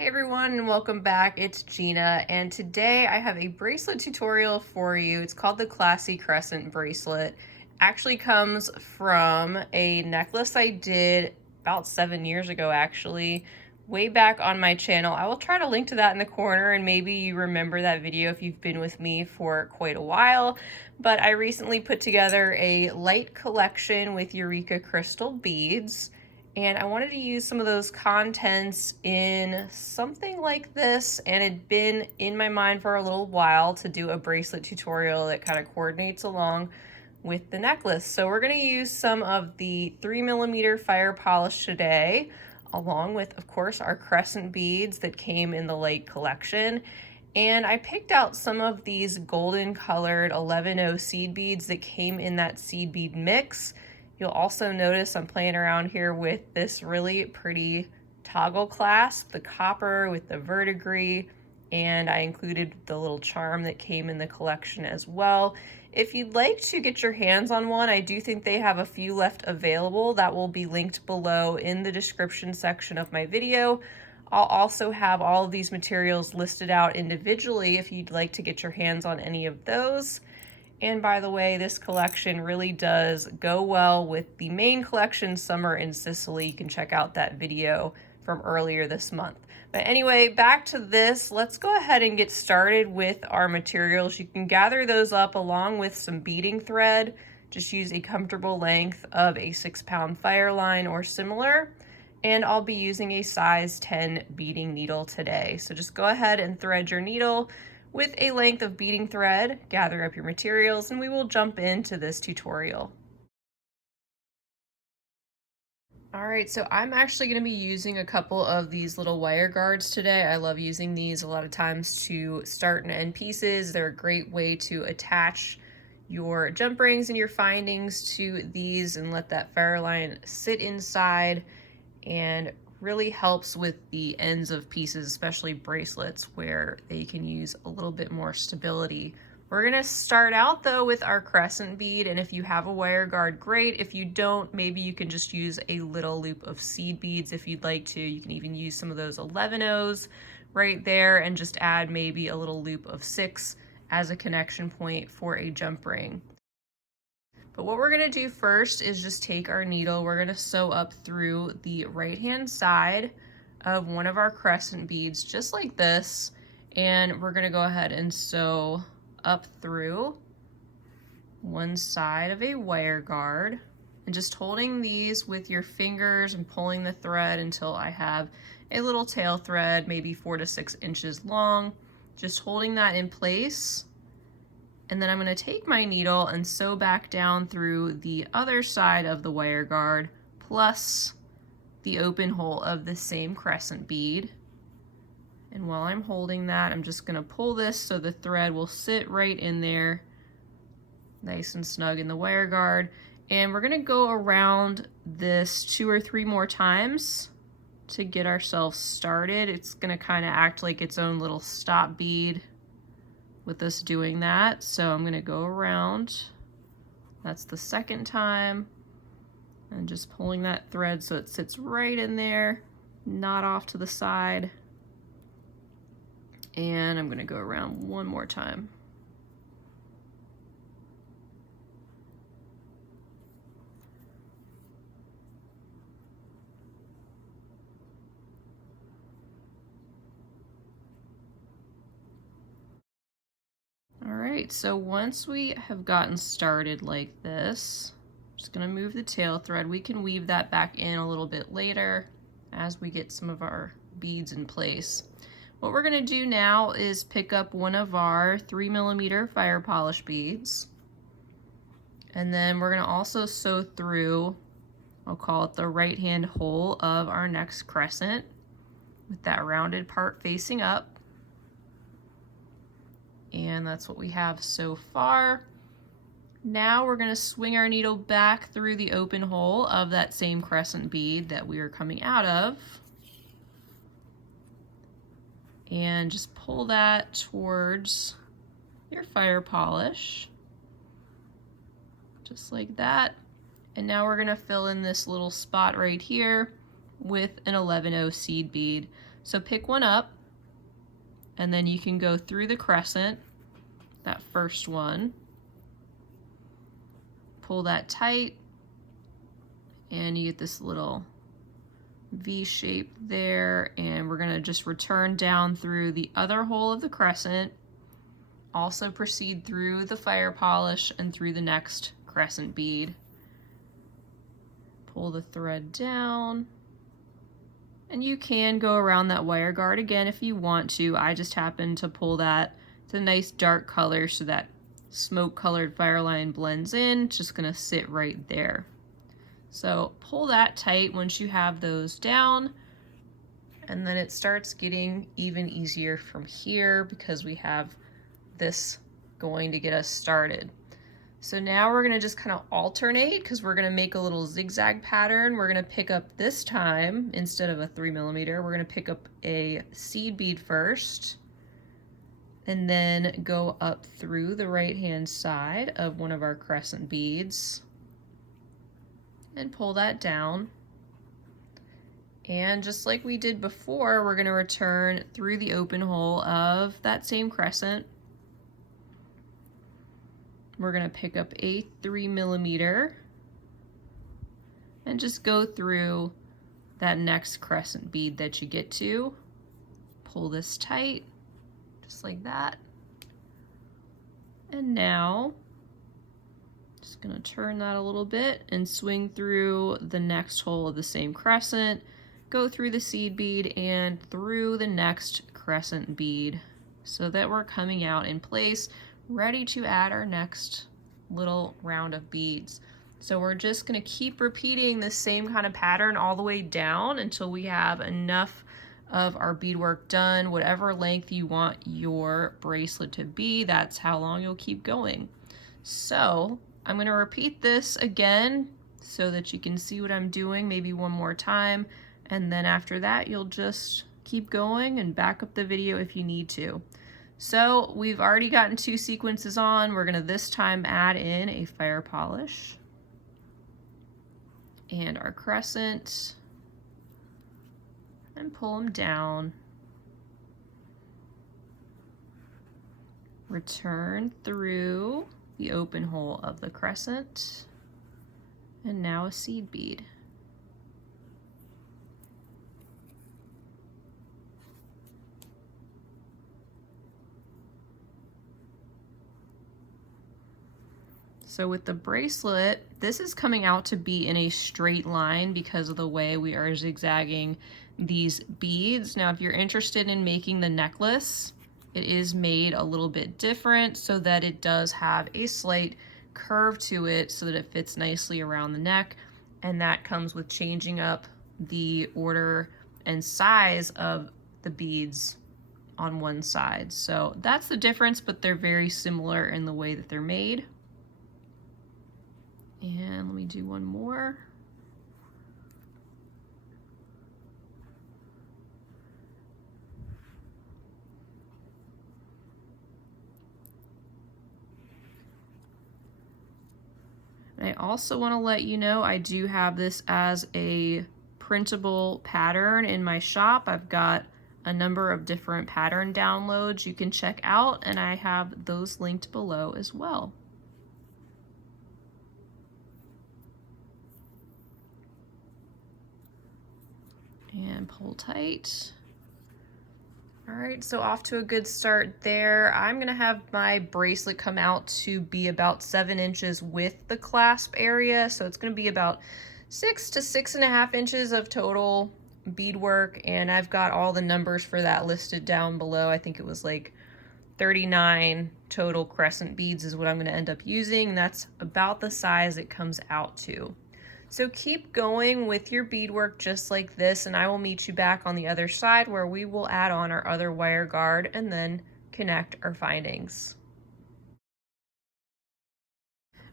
Hey everyone, and welcome back. It's Gina, and today I have a bracelet tutorial for you. It's called the Classy Crescent bracelet. Actually comes from a necklace I did about 7 years ago, actually, way back on my channel. I will try to link to that in the corner, and maybe you remember that video if you've been with me for quite a while. But I recently put together a light collection with Eureka crystal beads. And I wanted to use some of those contents in something like this, and it'd been in my mind for a little while to do a bracelet tutorial that kind of coordinates along with the necklace. So we're going to use some of the 3mm fire polish today, along with, of course, our crescent beads that came in the light collection. And I picked out some of these golden colored 11-0 seed beads that came in that seed bead mix. You'll also notice I'm playing around here with this really pretty toggle clasp, the copper with the verdigris, and I included the little charm that came in the collection as well. If you'd like to get your hands on one, I do think they have a few left available. That will be linked below in the description section of my video. I'll also have all of these materials listed out individually if you'd like to get your hands on any of those. And by the way, this collection really does go well with the main collection, Summer in Sicily. You can check out that video from earlier this month. But anyway, back to this. Let's go ahead and get started with our materials. You can gather those up along with some beading thread. Just use a comfortable length of a 6-pound Fireline or similar. And I'll be using a size 10 beading needle today. So just go ahead and thread your needle with a length of beading thread, gather up your materials, and we will jump into this tutorial. All right, so I'm actually going to be using a couple of these little wire guards today. I love using these a lot of times to start and end pieces. They're a great way to attach your jump rings and your findings to these and let that Fireline sit inside, and really helps with the ends of pieces, especially bracelets, where they can use a little bit more stability. We're gonna start out though with our crescent bead, and if you have a wire guard, great. If you don't, maybe you can just use a little loop of seed beads if you'd like to. You can even use some of those 11-0s right there and just add maybe a little loop of 6 as a connection point for a jump ring. But what we're gonna do first is just take our needle, we're gonna sew up through the right-hand side of one of our crescent beads, just like this, and we're gonna go ahead and sew up through one side of a wire guard, and just holding these with your fingers and pulling the thread until I have a little tail thread, maybe 4 to 6 inches long, just holding that in place. And then I'm going to take my needle and sew back down through the other side of the wire guard plus the open hole of the same crescent bead. And while I'm holding that, I'm just going to pull this so the thread will sit right in there, nice and snug in the wire guard. And we're going to go around this 2 or 3 more times to get ourselves started. It's going to kind of act like its own little stop bead with us doing that. So I'm going to go around, that's the second time, and just pulling that thread so it sits right in there, not off to the side. And I'm going to go around one more time. Alright, so once we have gotten started like this, I'm just going to move the tail thread. We can weave that back in a little bit later as we get some of our beads in place. What we're going to do now is pick up one of our 3mm fire polish beads, and then we're going to also sew through, I'll call it the right-hand hole of our next crescent with that rounded part facing up. And that's what we have so far. Now we're going to swing our needle back through the open hole of that same crescent bead that we are coming out of. And just pull that towards your fire polish. Just like that. And now we're going to fill in this little spot right here with an 11-0 seed bead. So pick one up, and then you can go through the crescent, that first one, pull that tight, and you get this little V shape there, and we're gonna just return down through the other hole of the crescent, also proceed through the fire polish and through the next crescent bead. Pull the thread down, and you can go around that wire guard again if you want to. I just happen to pull that. It's a nice dark color so that smoke colored Fireline blends in. It's just gonna sit right there. So pull that tight once you have those down, and then it starts getting even easier from here because we have this going to get us started. So now we're gonna just kind of alternate because we're gonna make a little zigzag pattern. We're gonna pick up this time, instead of a 3mm, we're gonna pick up a seed bead first, and then go up through the right-hand side of one of our crescent beads, and pull that down. And just like we did before, we're gonna return through the open hole of that same crescent. We're gonna pick up a 3mm and just go through that next crescent bead that you get to. Pull this tight, just like that. And now, just gonna turn that a little bit and swing through the next hole of the same crescent, go through the seed bead and through the next crescent bead so that we're coming out in place, ready to add our next little round of beads. So we're just gonna keep repeating the same kind of pattern all the way down until we have enough of our beadwork done. Whatever length you want your bracelet to be, that's how long you'll keep going. So I'm gonna repeat this again so that you can see what I'm doing, maybe one more time, and then after that you'll just keep going and back up the video if you need to. So we've already gotten 2 sequences on. We're gonna this time add in a fire polish and our crescent and pull them down. Return through the open hole of the crescent, and now a seed bead. So with the bracelet, this is coming out to be in a straight line because of the way we are zigzagging these beads. Now, if you're interested in making the necklace, it is made a little bit different so that it does have a slight curve to it so that it fits nicely around the neck, and that comes with changing up the order and size of the beads on one side. So that's the difference, but they're very similar in the way that they're made. And let me do one more. And I also want to let you know I do have this as a printable pattern in my shop. I've got a number of different pattern downloads you can check out, and I have those linked below as well. And pull tight. All right, so off to a good start there. I'm gonna have my bracelet come out to be about 7 inches with the clasp area. So it's gonna be about 6 to 6.5 inches of total beadwork. And I've got all the numbers for that listed down below. I think it was like 39 total crescent beads is what I'm gonna end up using. And that's about the size it comes out to. So keep going with your beadwork just like this, and I will meet you back on the other side where we will add on our other wire guard and then connect our findings.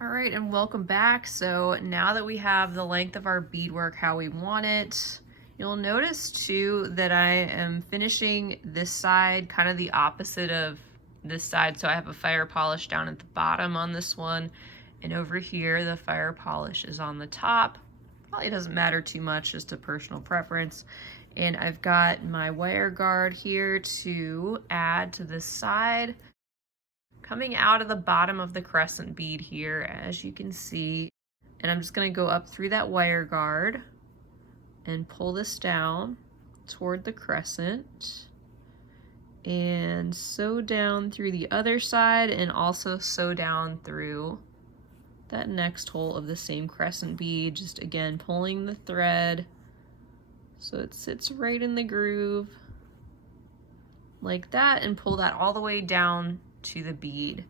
All right, and welcome back. So now that we have the length of our beadwork how we want it, you'll notice too that I am finishing this side kind of the opposite of this side. So I have a fire polish down at the bottom on this one, and over here the fire polish is on the top. Probably doesn't matter too much, just a personal preference. And I've got my wire guard here to add to this side, coming out of the bottom of the crescent bead here, as you can see. And I'm just gonna go up through that wire guard and pull this down toward the crescent and sew down through the other side, and also sew down through that next hole of the same crescent bead, just again pulling the thread so it sits right in the groove like that, and pull that all the way down to the bead.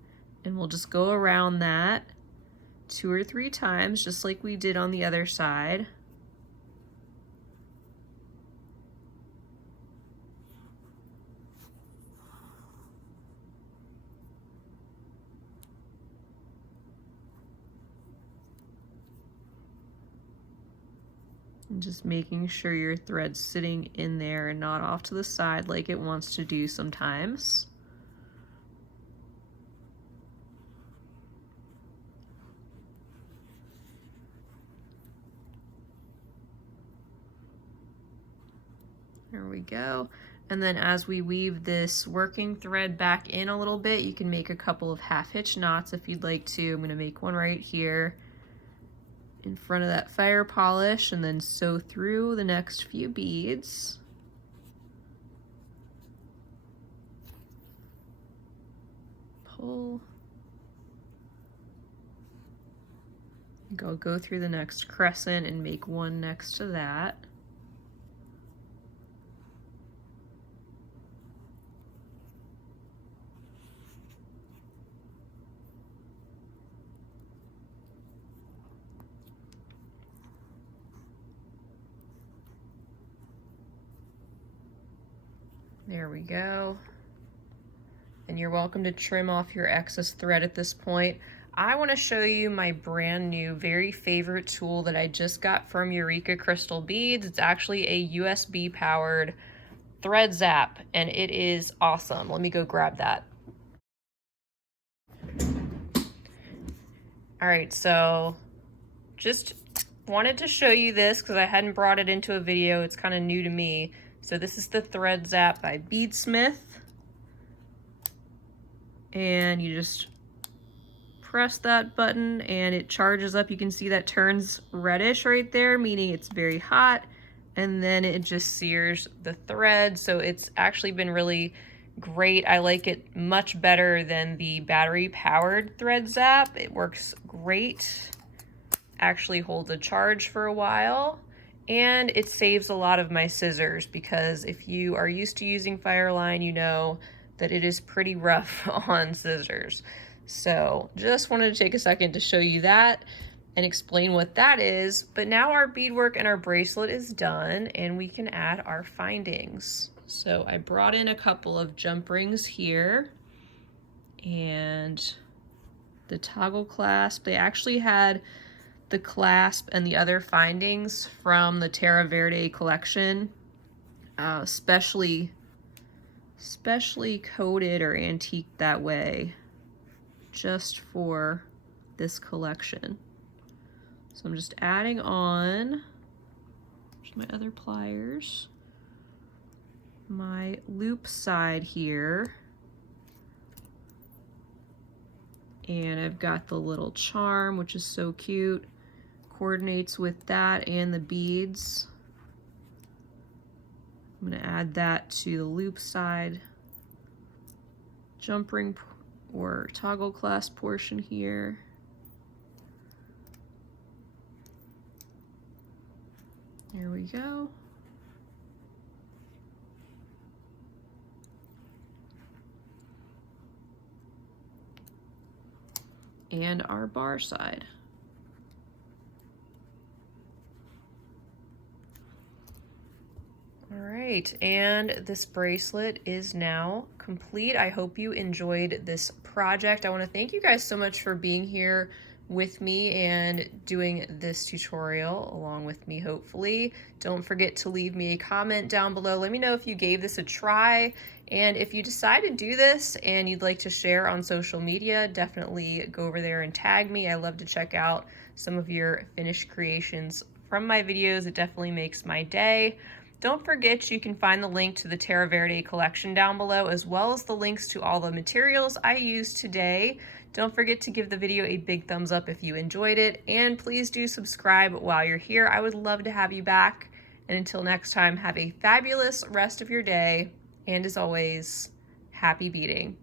And we'll just go around that 2 or 3 times, just like we did on the other side. And just making sure your thread's sitting in there and not off to the side like it wants to do sometimes. There we go. And then as we weave this working thread back in a little bit, you can make a couple of half hitch knots if you'd like to. I'm going to make one right here in front of that fire polish, and then sew through the next few beads. Pull. Go through the next crescent and make one next to that. There we go. And you're welcome to trim off your excess thread at this point. I want to show you my brand new, very favorite tool that I just got from Eureka Crystal Beads. It's actually a USB powered THREADZAP, and it is awesome. Let me go grab that. All right, so just wanted to show you this because I hadn't brought it into a video. It's kind of new to me. So this is the THREADZAP by Beadsmith. And you just press that button and it charges up. You can see that turns reddish right there, meaning it's very hot. And then it just sears the thread. So it's actually been really great. I like it much better than the battery powered THREADZAP. It works great. Actually holds a charge for a while. And it saves a lot of my scissors, because if you are used to using Fireline, you know that it is pretty rough on scissors. So just wanted to take a second to show you that and explain what that is. But now our beadwork and our bracelet is done, and we can add our findings. So I brought in a couple of jump rings here and the toggle clasp. They actually had the clasp and the other findings from the Terra Verde collection, specially coated or antiqued that way just for this collection. So I'm just adding on my other pliers, my loop side here, and I've got the little charm, which is so cute. Coordinates with that and the beads. I'm going to add that to the loop side jump ring or toggle clasp portion here. There we go. And our bar side. All right, and this bracelet is now complete. I hope you enjoyed this project. I want to thank you guys so much for being here with me and doing this tutorial along with me, hopefully. Don't forget to leave me a comment down below. Let me know if you gave this a try, and if you decide to do this and you'd like to share on social media, definitely go over there and tag me. I love to check out some of your finished creations from my videos. It definitely makes my day. Don't forget you can find the link to the Terra Verde collection down below, as well as the links to all the materials I used today. Don't forget to give the video a big thumbs up if you enjoyed it, and please do subscribe while you're here. I would love to have you back. And until next time, have a fabulous rest of your day, and as always, happy beading.